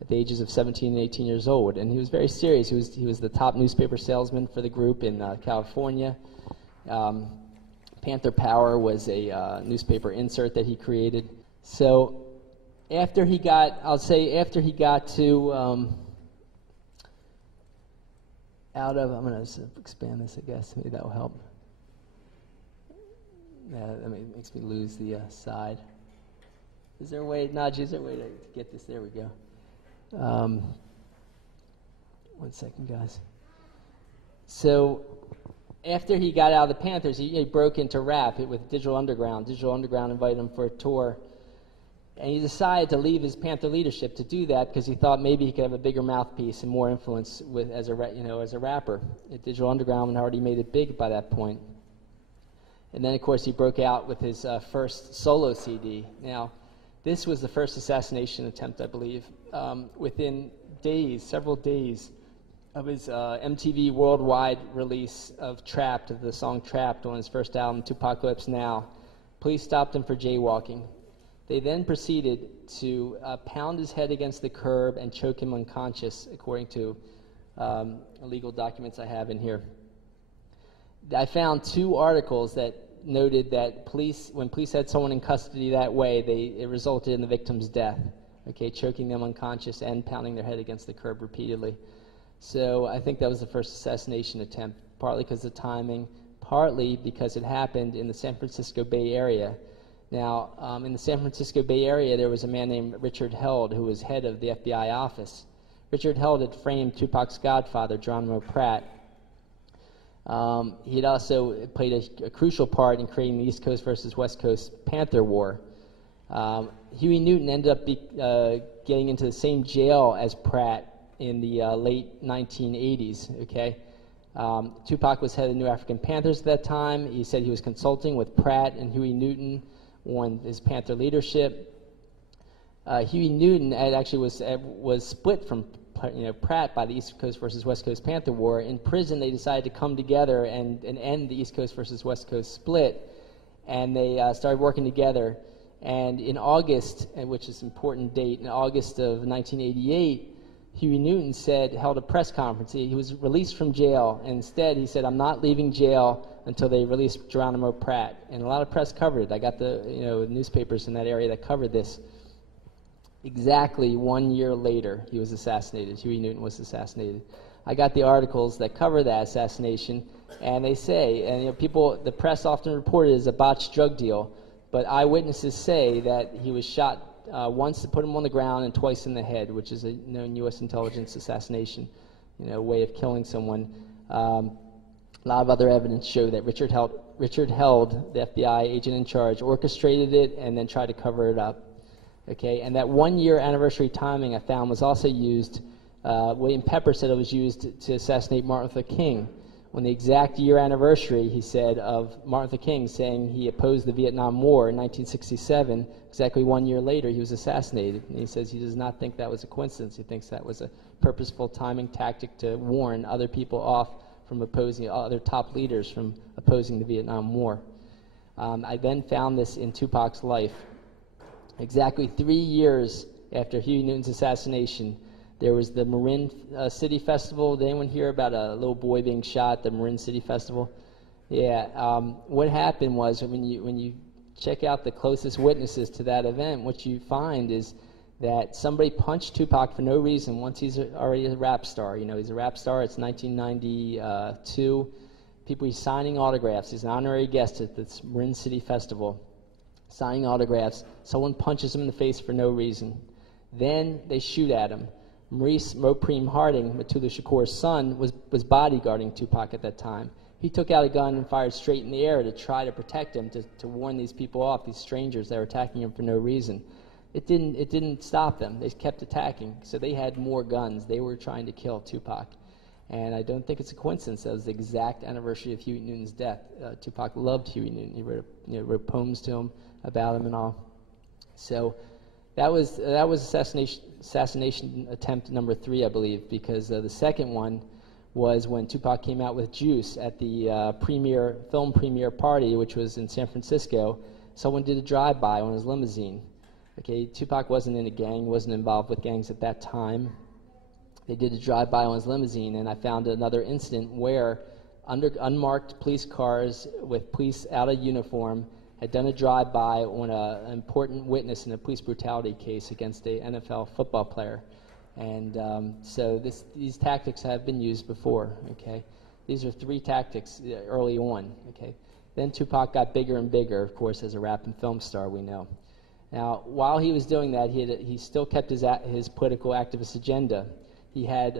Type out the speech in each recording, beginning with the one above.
at the ages of 17 and 18 years old. And he was very serious. He was the top newspaper salesman for the group in California. Panther Power was a newspaper insert that he created. So after he got to out of, I'm going to expand this, I guess, maybe that will help. That makes me lose the side. Is there a way, Najee, is there a way to get this? There we go. 1 second, guys. So after he got out of the Panthers, he broke into rap with Digital Underground. Digital Underground invited him for a tour. And he decided to leave his Panther leadership to do that because he thought maybe he could have a bigger mouthpiece and more influence as a rapper. Digital Underground had already made it big by that point. And then, of course, he broke out with his first solo CD. Now, this was the first assassination attempt, I believe. Within days, several days of his MTV worldwide release of Trapped, of the song Trapped on his first album, Tupacalypse Now, police stopped him for jaywalking. They then proceeded to pound his head against the curb and choke him unconscious, according to legal documents I have in here. I found 2 articles that noted that when police had someone in custody that way, it resulted in the victim's death, choking them unconscious and pounding their head against the curb repeatedly. So I think that was the first assassination attempt, partly because of the timing, partly because it happened in the San Francisco Bay Area. Now, in the San Francisco Bay Area, there was a man named Richard Held, who was head of the FBI office. Richard Held had framed Tupac's godfather, Geronimo Pratt. He had also played a crucial part in creating the East Coast versus West Coast Panther War. Huey Newton ended up getting into the same jail as Pratt in the late 1980s, Tupac was head of the New African Panthers at that time. He said he was consulting with Pratt and Huey Newton on his Panther leadership. Huey Newton was split from Pratt by the East Coast versus West Coast Panther War. In prison, they decided to come together and end the East Coast versus West Coast split, and they started working together. And in August, which is an important date, in August of 1988, Huey Newton held a press conference. He was released from jail, and instead he said, "I'm not leaving jail until they release Geronimo Pratt." And a lot of press covered it. I got the newspapers in that area that covered this. Exactly 1 year later, he was assassinated. Huey Newton was assassinated. I got the articles that cover that assassination, and they say, and the press often reported it as a botched drug deal, but eyewitnesses say that he was shot once to put him on the ground and twice in the head, which is a known U.S. intelligence assassination, way of killing someone. A lot of other evidence show that Richard Held, the FBI agent in charge, orchestrated it and then tried to cover it up. And that 1 year anniversary timing I found was also used. William Pepper said it was used to assassinate Martin Luther King. On the exact year anniversary, he said, of Martin Luther King saying he opposed the Vietnam War in 1967, exactly 1 year later he was assassinated. And he says he does not think that was a coincidence. He thinks that was a purposeful timing tactic to warn other people off from opposing, other top leaders from opposing the Vietnam War. I then found this in Tupac's life. Exactly 3 years after Huey Newton's assassination, there was the Marin City Festival. Did anyone hear about a little boy being shot at the Marin City Festival? Yeah. What happened was when you check out the closest witnesses to that event, what you find is that somebody punched Tupac for no reason once he's already a rap star. He's a rap star. It's 1992. He's signing autographs. He's an honorary guest at this Marin City Festival, signing autographs. Someone punches him in the face for no reason. Then they shoot at him. Maurice Mopreme Harding, Mutulu Shakur's son, was bodyguarding Tupac at that time. He took out a gun and fired straight in the air to try to protect him, to warn these people off, these strangers that were attacking him for no reason. It didn't stop them. They kept attacking. So they had more guns. They were trying to kill Tupac. And I don't think it's a coincidence that was the exact anniversary of Huey Newton's death. Tupac loved Huey Newton. He wrote poems to him about him and all. So that was assassination attempt number 3, I believe, because the second one was when Tupac came out with Juice at the film premiere party, which was in San Francisco. Someone did a drive-by on his limousine. Okay, Tupac wasn't in a gang, wasn't involved with gangs at that time. They did a drive-by on his limousine, and I found another incident where unmarked police cars with police out of uniform had done a drive-by on an important witness in a police brutality case against a NFL football player. And so these tactics have been used before, okay? These are 3 tactics early on, okay? Then Tupac got bigger and bigger, of course, as a rap and film star, we know. Now, while he was doing that, he still kept his political activist agenda. He had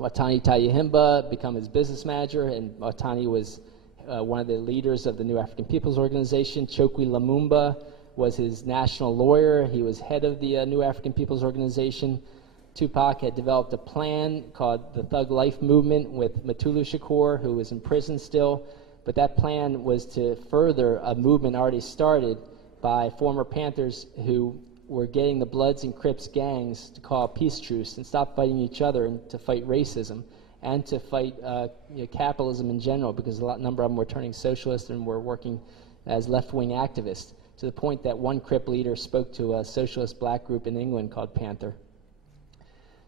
Watani Tayahimba become his business manager, and Watani was one of the leaders of the New African People's Organization. Chokwe Lumumba was his national lawyer. He was head of the New African People's Organization. Tupac had developed a plan called the Thug Life Movement with Mutulu Shakur, who was in prison still. But that plan was to further a movement already started by former Panthers who were getting the Bloods and Crips gangs to call a peace truce and stop fighting each other and to fight racism and to fight capitalism in general, because a number of them were turning socialist and were working as left-wing activists, to the point that one Crip leader spoke to a socialist black group in England called Panther.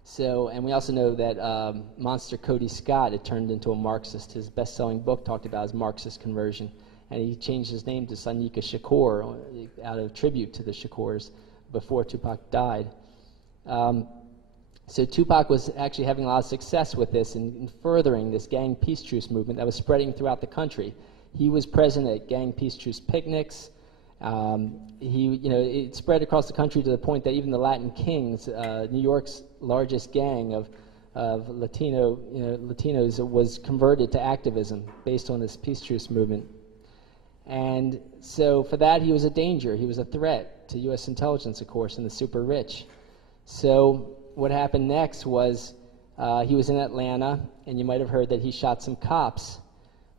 So, and we also know that Monster Cody Scott had turned into a Marxist. His best-selling book talked about his Marxist conversion, and he changed his name to Sonika Shakur out of tribute to the Shakurs before Tupac died. So Tupac was actually having a lot of success with this in furthering this gang peace truce movement that was spreading throughout the country. He was present at gang peace truce picnics. It spread across the country to the point that even the Latin Kings, New York's largest gang of Latinos, was converted to activism based on this peace truce movement. And so for that, he was a danger. He was a threat to U.S. intelligence, of course, and the super rich. So what happened next was he was in Atlanta, and you might have heard that he shot some cops.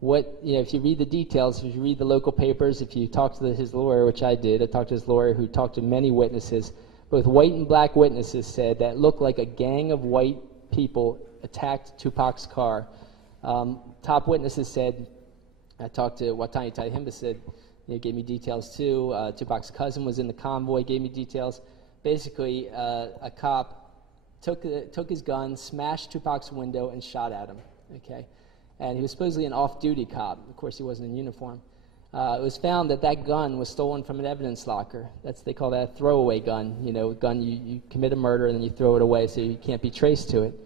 If you read the details, if you read the local papers, if you talk to his lawyer, which I did, I talked to his lawyer who talked to many witnesses. Both white and black witnesses said that looked like a gang of white people attacked Tupac's car. Top witnesses said, I talked to Watani Tayahimba, said, gave me details too. Tupac's cousin was in the convoy, gave me details. Basically, a cop took his gun, smashed Tupac's window, and shot at him. Okay, and he was supposedly an off-duty cop. Of course, he wasn't in uniform. It was found that that gun was stolen from an evidence locker. They call that a throwaway gun. Gun you commit a murder and then you throw it away so you can't be traced to it.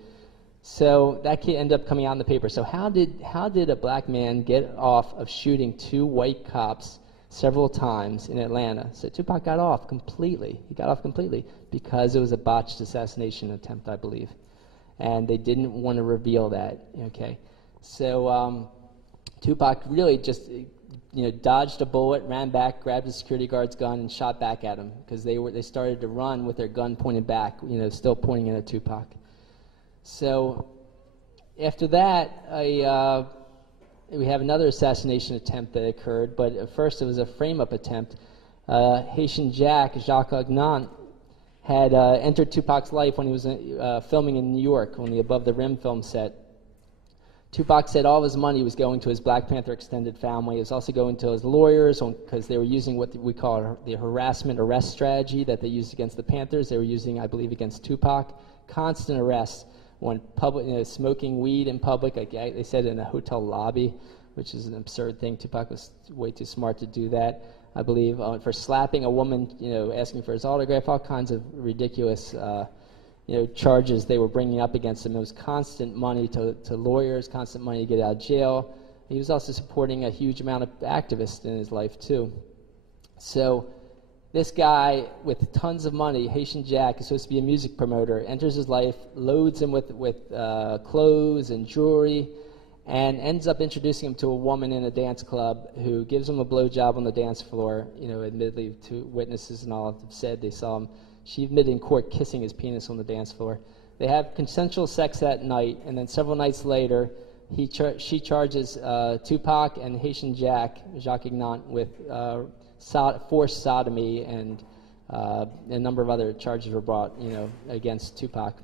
So that kid ended up coming out in the paper. So how did a black man get off of shooting 2 white cops several times in Atlanta? So Tupac got off completely. He got off completely because it was a botched assassination attempt, I believe. And they didn't want to reveal that, okay? So Tupac really just dodged a bullet, ran back, grabbed the security guard's gun, and shot back at him because they started to run with their gun pointed back, still pointing it at Tupac. So after that, we have another assassination attempt that occurred, but at first it was a frame-up attempt. Haitian Jacques Agnant had entered Tupac's life when he was filming in New York on the Above the Rim film set. Tupac said all of his money was going to his Black Panther extended family. It was also going to his lawyers because they were using what we call the harassment arrest strategy that they used against the Panthers. They were using, I believe, against Tupac. Constant arrests on public, smoking weed in public. Like they said in a hotel lobby, which is an absurd thing. Tupac was way too smart to do that, I believe. For slapping a woman, asking for his autograph, all kinds of ridiculous charges they were bringing up against him. It was constant money to lawyers, constant money to get out of jail. He was also supporting a huge amount of activists in his life, too. So this guy with tons of money, Haitian Jack, is supposed to be a music promoter, enters his life, loads him with clothes and jewelry, and ends up introducing him to a woman in a dance club who gives him a blowjob on the dance floor. Admittedly, 2 witnesses and all have said they saw him. She admitted in court kissing his penis on the dance floor. They have consensual sex that night, and then several nights later, she charges Tupac and Haitian Jacques Agnant with forced sodomy, and a number of other charges were brought, against Tupac.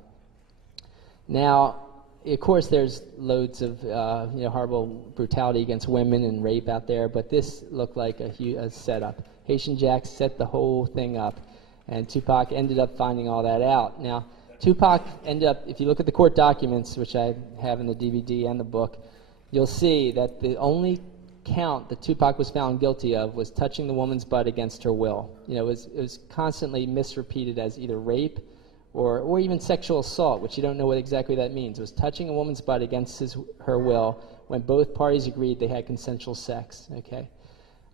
Now, of course, there's loads of horrible brutality against women and rape out there, but this looked like a setup. Haitian Jack set the whole thing up, and Tupac ended up finding all that out. Now, Tupac ended up, if you look at the court documents, which I have in the DVD and the book, you'll see that the only count that Tupac was found guilty of was touching the woman's butt against her will. It was constantly misrepeated as either rape or even sexual assault, which you don't know what exactly that means. It was touching a woman's butt against her will when both parties agreed they had consensual sex. Okay,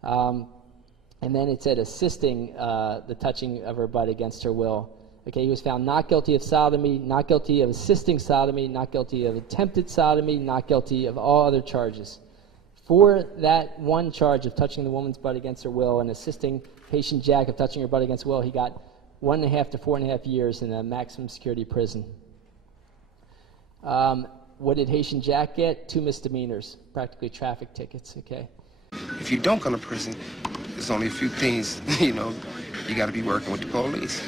and then it said assisting the touching of her butt against her will. Okay, he was found not guilty of sodomy, not guilty of assisting sodomy, not guilty of attempted sodomy, not guilty of all other charges. For that one charge of touching the woman's butt against her will and assisting Haitian Jack of touching her butt against will, he got 1.5 to 4.5 years in a maximum security prison. What did Haitian Jack get? 2 misdemeanors, practically traffic tickets, okay? If you don't go to prison, there's only a few things, you got to be working with the police.